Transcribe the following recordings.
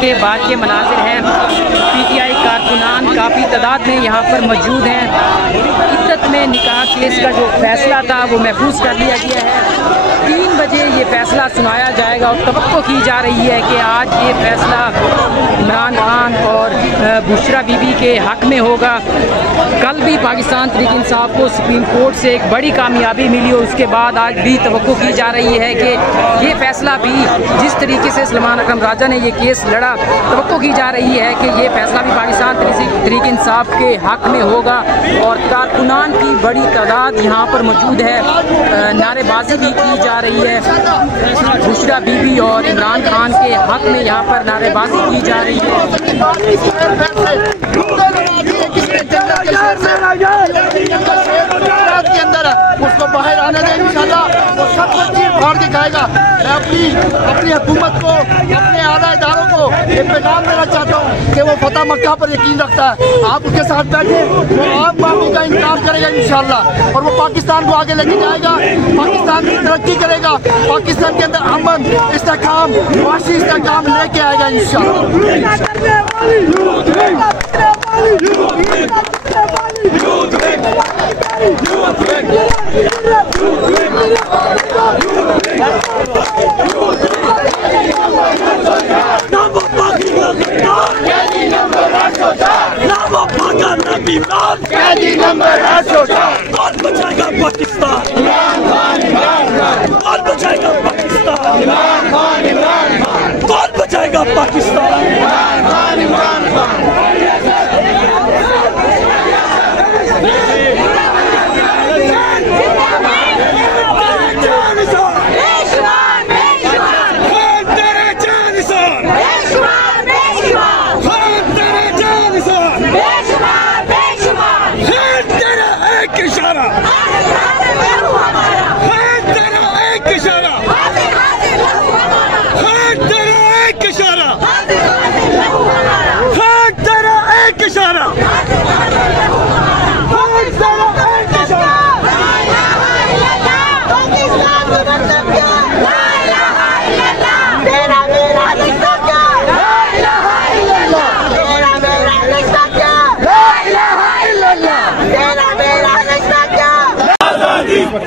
के बाद के मनाजिर हैं। PTI कारकुनान काफ़ी तादाद में यहाँ पर मौजूद हैं। इद्दत में निकाह केस का जो फैसला था वो महफूज कर लिया गया है। 3 बजे ये फैसला सुनाया जाएगा और तवक्को की जा रही है कि आज ये फैसला इमरान खान और बुशरा बीबी के हक़ में होगा। कल भी पाकिस्तान तहरीक इंसाफ को सुप्रीम कोर्ट से एक बड़ी कामयाबी मिली और उसके बाद आज भी तवक्को की जा रही है कि ये फैसला भी जिस तरीके से सलमान अकरम राजा ने ये केस लड़ा, तवक्को की जा रही है कि ये फैसला भी पाकिस्तान तहरीक इंसाफ के हक़ में होगा। और कारकुनान की बड़ी तादाद यहाँ पर मौजूद है। नारेबाजी भी की जा रही है। बुशरा बीबी और इमरान खान के हक़ में यहाँ पर नारेबाजी की जा रही है। के अंदर उसको बाहर आने दें इंशाल्लाह, वो सब कुछ चीर फाड़ के खाएगा। मैं अपनी हुकूमत को, अपने आला इदारों को ये पैगाम देना चाहता हूँ कि वो फतह मक्का पर यकीन रखता है। आप उसके साथ बैठे, वो आप माफी का इनकार करेगा इंशाल्लाह और वो पाकिस्तान को आगे लेके जाएगा, पाकिस्तान की तरक्की करेगा, पाकिस्तान के अंदर अमन, इस्तेहकाम, वाशी इस्तेहकाम लेके आएगा इंशाल्लाह। कौन बचाएगा पाकिस्तान? कौन बचाएगा पाकिस्तान? कौन बचाएगा पाकिस्तान?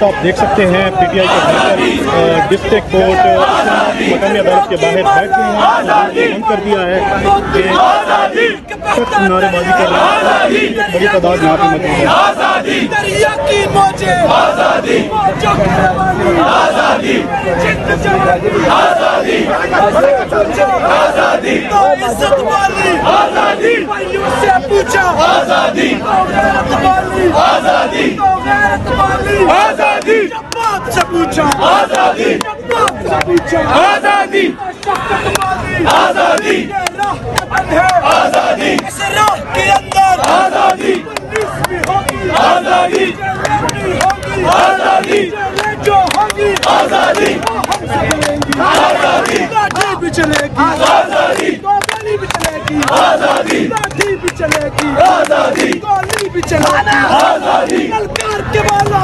आप देख सकते हैं PTI के भीतर डिस्ट्रिक्ट कोर्ट मकामी अदालत के बाहर बैठ गए हैं। बंद कर दिया है कि सख्त नारेबाजी कर रहे हैं। बड़ी तादाद यहाँ पे मौजूद है। आजादी बाप से पूछा, आजादी बाप से पूछा, आजादी आजादी आजादी इस राह के अंदर आजादी आजादी आजादी जो होगी आजादी आजादी लाठी भी चलेगी, आजादी गोली भी चलेगी, आजादी लाठी भी चलेगी, आजादी गोली भी चलेगी, आजादी ललकार के वाला